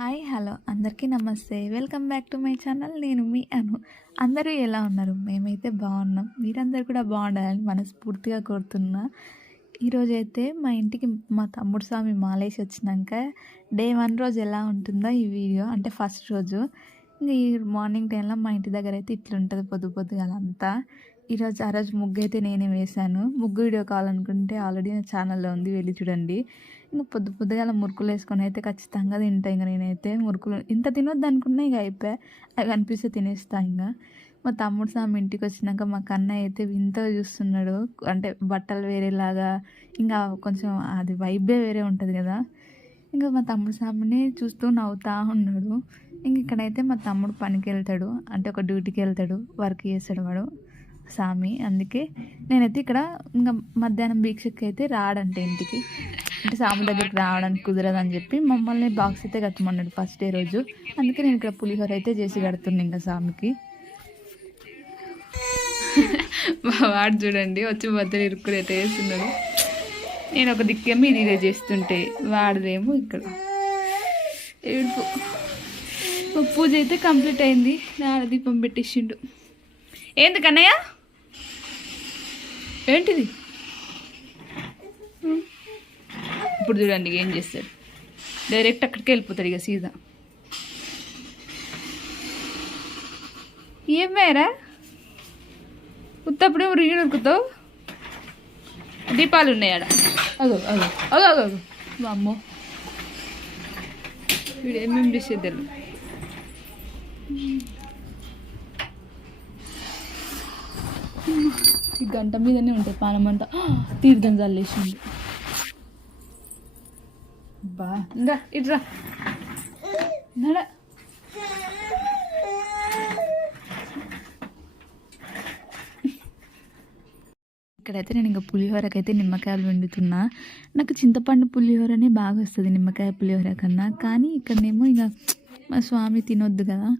Hi hello అందరికీ నమస్తే. Welcome back to my channel. నేను మీ అను. అందరూ ఎలా ఉన్నారు? మేమైతే బాగున్నాం. మీరందరూ కూడా బాగుండాలని మనస్ఫూర్తిగా కోరుతున్నా. ఈరోజైతే మా ఇంటికి మా తమ్ముడు స్వామి మాలేసి వచ్చినాక డే 1 రోజు ఎలా ఉంటుందో ఈ వీడియో, అంటే ఫస్ట్ రోజు. ఇంక ఈ మార్నింగ్ టైంలో మా ఇంటి దగ్గర అయితే ఇట్లుంటుంది పొద్దుగాలంతా. ఆ రోజు ముగ్గు అయితే నేనే వేశాను. ముగ్గు వీడియో కావాలనుకుంటే ఆల్రెడీ నా ఛానల్లో ఉంది, వెళ్ళి చూడండి. ఇంకా పొద్దుగాల మురుకులు వేసుకొని అయితే ఖచ్చితంగా తింటా. ఇంకా నేనైతే మురుకులు ఇంత తినొద్దు అనుకున్నా, ఇక అయిపోయా, అవి కనిపిస్తే తినేస్తా. ఇంకా మా తమ్ముడు స్వామి ఇంటికి వచ్చినాక మా కన్నయ్య అయితే వింతగా చూస్తున్నాడు. అంటే బట్టలు వేరేలాగా, ఇంకా కొంచెం అది వైబే వేరే ఉంటుంది కదా. ఇంకా మా తమ్ముడు స్వామిని చూస్తూ నవ్వుతూ ఉన్నాడు. ఇంక ఇక్కడైతే మా తమ్ముడు పనికి వెళ్తాడు, అంటే ఒక డ్యూటీకి వెళ్తాడు, వర్క్ చేస్తాడు వాడు స్వామి. అందుకే నేనైతే ఇక్కడ ఇంకా మధ్యాహ్నం భిక్షకి అయితే రాడంటే ఇంటికి, అంటే స్వామి దగ్గరికి రావడానికి కుదరదని చెప్పి మమ్మల్ని బాక్స్ అయితే కట్టమన్నాడు ఫస్ట్ డే రోజు. అందుకే నేను ఇక్కడ పులిహోర అయితే చేసి కడుతున్నా ఇంకా స్వామికి. వాడు చూడండి వచ్చి మధ్యలో ఇరుక్కుని అయితే వేస్తున్నాడు. నేను ఒక దిక్కేమో ఇదే చేస్తుంటే వాడిదేమో ఇక్కడ ఏడుపు. పూజ అయితే కంప్లీట్ అయింది. నాడ దీపం పెట్టేసిండు. ఏంది కన్నయ్య? ఏంటిది? ఇప్పుడు చూడండి ఏం చేస్తాడు. డైరెక్ట్ అక్కడికి వెళ్ళిపోతాడు ఇక సీదా. ఏం మేరా ఉత్తప్పుడే రిగి ఉరుకుతావు? దీపాలు ఉన్నాయి ఆడ. అగో అగో అగో అగో అగో అమ్మో, వీడు ఏమేమి చేసేద్దాం. ఈ గంట మీదనే ఉంటుంది పానమంతా. తీర్థం చల్లేసింది. బా ఇంకా ఇట్రా నడ. ఇక్కడైతే నేను ఇంకా పులిహోరకైతే నిమ్మకాయలు వండుతున్నా. నాకు చింతపండు పులిహోరనే బాగా వస్తుంది నిమ్మకాయ పులిహోర కన్నా. కానీ ఇక్కడనేమో ఇక మా స్వామి తినొద్దు కదా,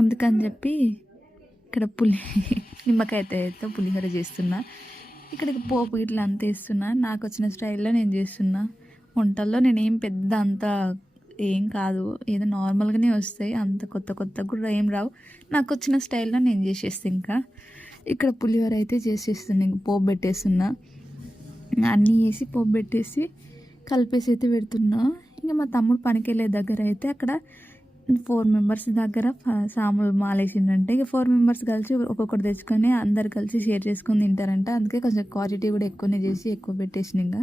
అందుకని చెప్పి ఇక్కడ నిమ్మకాయతో పులిహోర చేస్తున్నా. ఇక్కడికి పోపు ఇట్లా అంత వేస్తున్నా. నాకు వచ్చిన స్టైల్లో నేను చేస్తున్నా. వంటల్లో నేనేం పెద్ద అంత ఏం కాదు, ఏదో నార్మల్గానే వస్తాయి, అంత కొత్త కూడా ఏం రావు. నాకు వచ్చిన స్టైల్లో నేను చేసేస్తాను. ఇంకా ఇక్కడ పులిహోర అయితే చేసేస్తున్నా. ఇంకా పోపు పెట్టేస్తున్నా, అన్నీ వేసి పోపు పెట్టేసి కలిపేసి అయితే పెడుతున్నా. ఇంకా మా తమ్ముడు పనికి వెళ్ళే దగ్గర అయితే అక్కడ 4 మెంబర్స్ దగ్గర సాములు మాలేసిండంటే, ఇక 4 మెంబర్స్ కలిసి ఒక్కొక్కటి తెచ్చుకొని అందరు కలిసి షేర్ చేసుకొని తింటారంట. అందుకే కొంచెం క్వాంటిటీ కూడా ఎక్కువనే చేసి ఎక్కువ పెట్టేసిన. ఇంకా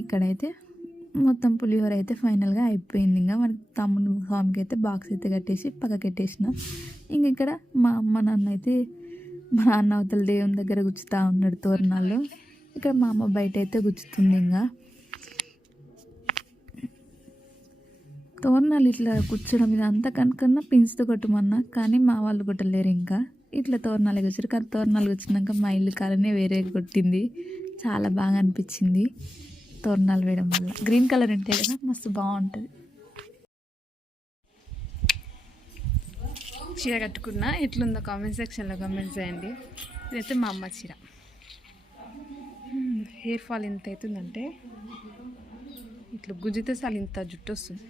ఇక్కడైతే మొత్తం పులిహోర అయితే ఫైనల్గా అయిపోయింది. ఇంకా మన తమ్ముడు స్వామికి అయితే బాక్స్ అయితే కట్టేసి పక్కకెట్టేసిన. ఇంక ఇక్కడ మా నాన్న అయితే మా నాన్న అవతల దేవుని దగ్గర గుచ్చుతూ ఉన్నాడు తోరణాల్లో. ఇక్కడ మా అమ్మ బయట అయితే గుచ్చుతుంది. ఇంకా తోరణాలు ఇట్లా కూర్చోడం ఇది అంతా కనుకన్నా పిన్స్తో కొట్టమన్నా, కానీ మా వాళ్ళు కొట్టలేరు. ఇంకా ఇట్లా తోరణాలు కూర్చారు. కానీ తోరణాలు వచ్చినాక మా ఇల్లు కాలనే వేరే కొట్టింది. చాలా బాగా అనిపించింది తోరణాలు వేయడం వల్ల. గ్రీన్ కలర్ ఉంటాయి కదా, మస్తు బాగుంటుంది. చీర కట్టుకున్నా, ఎట్లుందో కామెంట్ సెక్షన్లో కామెంట్ చేయండి. ఇదైతే మా అమ్మ చీర. హెయిర్ ఫాల్ ఎంత అవుతుందంటే ఇట్లా గుంజితే చాలు ఇంత జుట్టు వస్తుంది.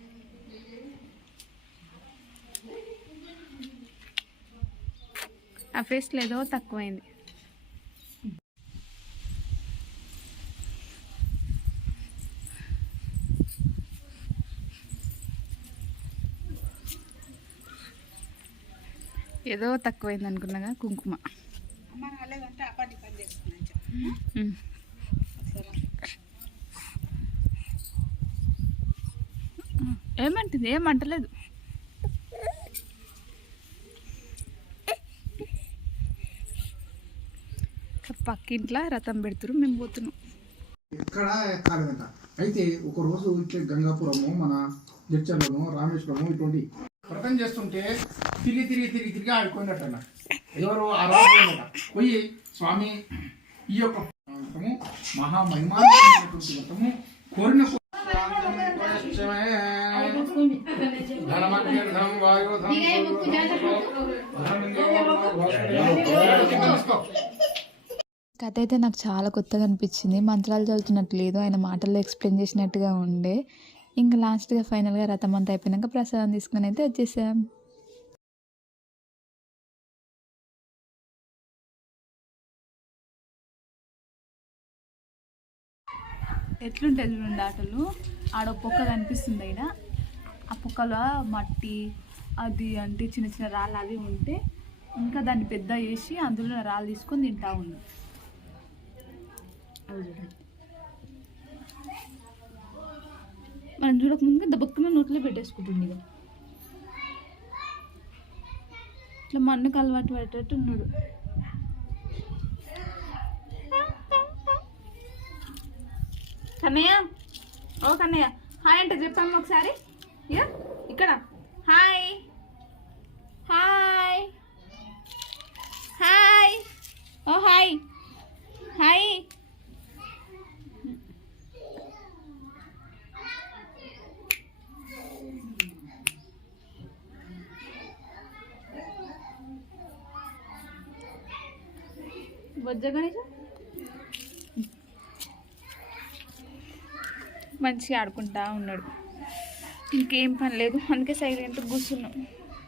ఆ ఫేస్లో ఏదో తక్కువైంది. ఏదో తక్కువైంది అనుకున్నాగా కుంకుమ. ఏమంటుంది? ఏమంటలేదు. పక్కింట్లో రథం పెడుతురు, మేము పోతున్నాం. ఇక్కడ కాలేదంట. అయితే ఒకరోజు ఇట్లా గంగాపురము, మన జడ్చర్లను, రామేశ్వరము ఇటువంటి వ్రతం చేస్తుంటే తిరిగి ఆడుకున్నట్టన్న. ఎవరు ఆ రాజు పోయి స్వామి ఈ యొక్క మహామహిమానటువంటి వ్రతము కోరిన కథ అయితే నాకు చాలా కొత్తగా అనిపించింది. మంత్రాలు చదువుతున్నట్టు లేదు, ఆయన మాటల్లో ఎక్స్ప్లెయిన్ చేసినట్టుగా ఉండే. ఇంకా లాస్ట్గా ఫైనల్గా రథం అంతా అయిపోయినాక ప్రసాదం తీసుకుని అయితే వచ్చేసాం. ఎట్లుంటుంది చూడండి ఆటలు. ఆడ పొక్క కనిపిస్తుంది అయినా ఆ పొక్కలో మట్టి అది అంటే చిన్న చిన్న రాళ్ళు అవి ఉంటే ఇంకా దాన్ని పెద్ద చేసి అందులో రాళ్ళు తీసుకొని తింటా ఉంది. అవి చూడండి, మనం చూడకముందుగా దబ్బక్కున నోట్లో పెట్టేసుకుంటుంది. ఇక ఇట్లా మన్నుకు అలవాటు పడేటట్టు ఉన్నాడు. కన్నయ్య, ఓ కన్నయ్య హాయ్ అంటే చెప్పాము ఒకసారి. ఇక ఇక్కడ హాయ్ హాయ్ హాయ్, ఓ హాయ్ హాయ్. బొజ్జ గణేష్ మంచిగా ఆడుకుంటా ఉన్నాడు. ఇంకేం పని లేదు, అందుకే సైలెంట్గా కూర్చున్నాం.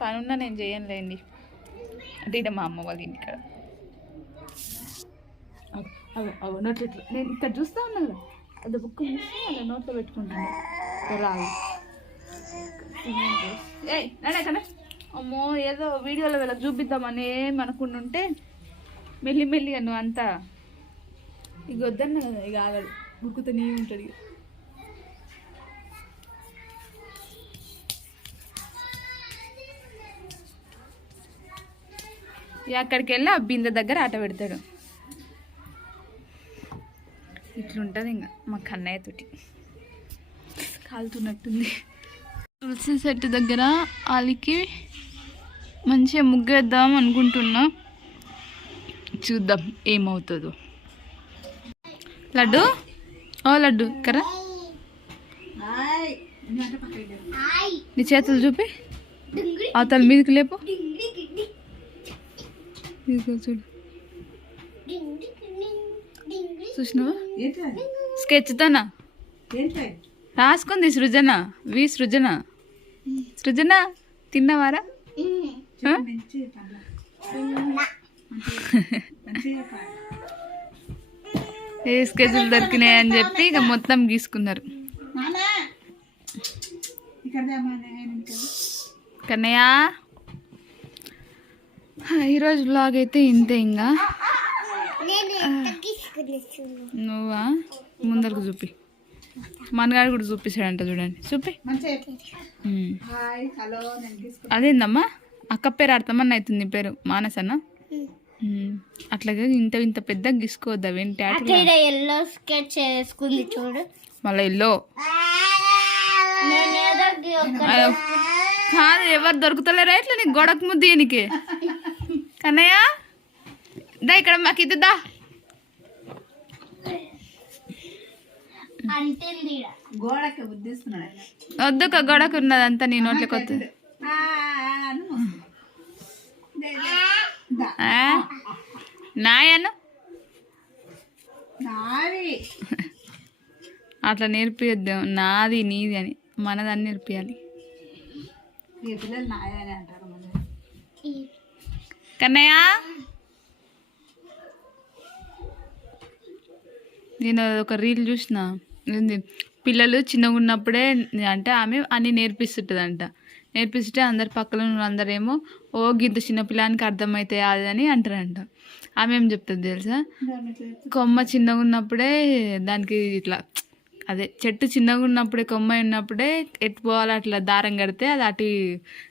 పని ఉన్నా నేను చేయనులేండి. అంటే ఇక్కడ మా అమ్మ వాళ్ళ ఇంటికాడ నోట్లో ఇట్లా నేను ఇక్కడ చూస్తూ ఉన్నా కదా, అది బుక్ చూసి అలా నోట్లో పెట్టుకుంటాను రాదు. ఏ నడే కదా, అమ్మో ఏదో వీడియోలో వీళ్ళకి చూపిద్దామని ఏమనుకుంటుంటే మెల్లిమెల్లిగా నువ్వు అంతా ఇక వద్దన్నా కదా, ఇక ఆగడు బుక్కుతూనే ఉంటాడు. ఇక అక్కడికి వెళ్ళి ఆ బిందె దగ్గర ఆట పెడతాడు. ఇట్లుంటుంది ఇంకా మా కన్నయ్య తోటి. కాలుతున్నట్టుంది. తులసి చెట్టు దగ్గర వాళ్ళకి మంచిగా ముగ్గేద్దాం అనుకుంటున్నా, చూద్దాం ఏమవుతుందో. లడ్డు, ఓ లడ్డు కరా, నీ చేతులు చూపి అవతల మీదకి లేపు. చూడు చూసినావా స్కెచ్తోనా రాసుకుంది సృజన. సృజన సృజన తిన్నవారా? ఏ స్కెచ్లు దొరికినాయని చెప్పి ఇక మొత్తం గీసుకున్నారు. కన్నయ్య ఈరోజు బ్లాగ్ అయితే ఇంతే. ఇంకా నువ్వా ముందరకు చూపి, మనగాడు కూడా చూపిస్తాడంట చూడండి. చూపి అదేందమ్మా అక్క పేరు అర్థమని అవుతుంది, నీ పేరు మానసన్న. అట్లాగే ఇంత ఇంత పెద్దగా గీసుకోవద్దు. అవేంటి ఎల్లో స్కెచ్ చేసుకుంది చూడు, మళ్ళీ ఎల్లో కాదు. ఎవరు దొరుకుతలేరా ఇట్లా నీకు గొడకు ముద్దు దీనికి? కన్నయ్య దా ఇక్కడ మాకు ఇది దా. వద్దు ఒక గొడకు ఉన్నదంతా నీ నోట్లోకి వస్తుంది. నాయను అట్లా నేర్పియద్దు, నాది నీది అని. మనదాన్ని నేర్పియాలి. కన్నయ్య నేను ఒక రీల్ చూసిన, పిల్లలు చిన్నగా ఉన్నప్పుడే అంటే ఆమె అన్నీ నేర్పిస్తుంటుందంట. నేర్పిస్తుంటే అందరు పక్కన అందరేమో ఓ గింత చిన్న పిల్లానికి అర్థమవుతాయి అది అని అంటారంట. ఆమె ఏం చెప్తుంది తెలుసా, కొమ్మ చిన్నగా ఉన్నప్పుడే దానికి ఇట్లా అదే చెట్టు చిన్నగా ఉన్నప్పుడే కొమ్మ ఉన్నప్పుడే ఎట్టు పోవాలి అట్లా దారం కడితే అది అటు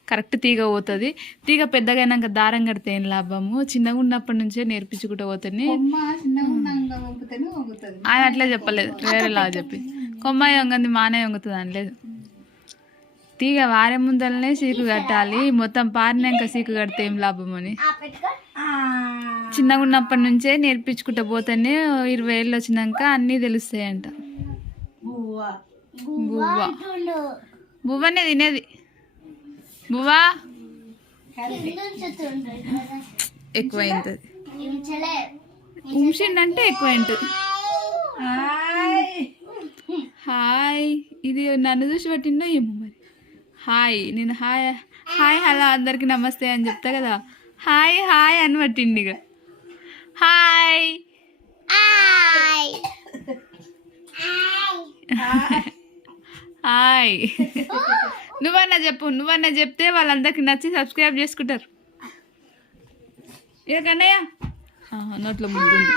కరెక్ట్ తీగ పోతుంది. తీగ పెద్దగా అయినాక దారం కడితే ఏం లాభము, చిన్నగా ఉన్నప్పటి నుంచే నేర్పించుకుంటూ పోతుంది. ఆయన అట్లా చెప్పలేదు, వేరేలా చెప్పి కొమ్మ వంగంది మానే వంగుతుంది అనలేదు. తీగ వారే ముందరనే సీకు కట్టాలి, మొత్తం పారినాక సీకు కడితే ఏం లాభం అని చిన్నగా ఉన్నప్పటి నుంచే నేర్పించుకుంటూ పోతేనే 20 ఏళ్ళు వచ్చినాక అన్నీ తెలుస్తాయంట. బువ్వ బువ్వనే తినేది. బువ్వా ఎక్కువైంది. ఉంచిండు అంటే ఎక్కువ ఏంటి. హాయ్, ఇది నన్ను చూసి పెట్టిండో ఏమో మరి. హాయ్, నేను హాయ్ హాయ్ హలో అందరికి నమస్తే అని చెప్తా కదా, హాయ్ హాయ్ అని పట్టిండి. ఇక హాయ్ హాయ్ నువ్వన్నా చెప్పు, నువ్వన్నా చెప్తే వాళ్ళందరికి నచ్చి సబ్స్క్రైబ్ చేసుకుంటారు. ఇక కన్నయ్య నోట్లో ముద్దుంది.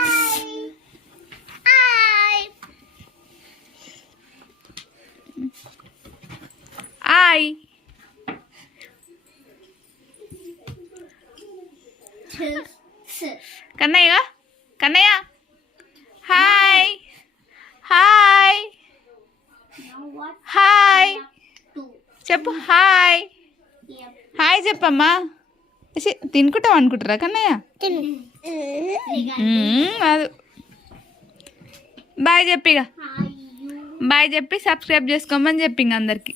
Hi Kannayya, Kannayya hi hi hi చెప్పు. హాయ్ హాయ్ చెప్పమ్మా. తినుకుంటాం అనుకుంటారా కన్నయ్య? అది బాయ్ చెప్పిగా, బాయ్ చెప్పి సబ్స్క్రైబ్ చేసుకోమని చెప్పి అందరికి.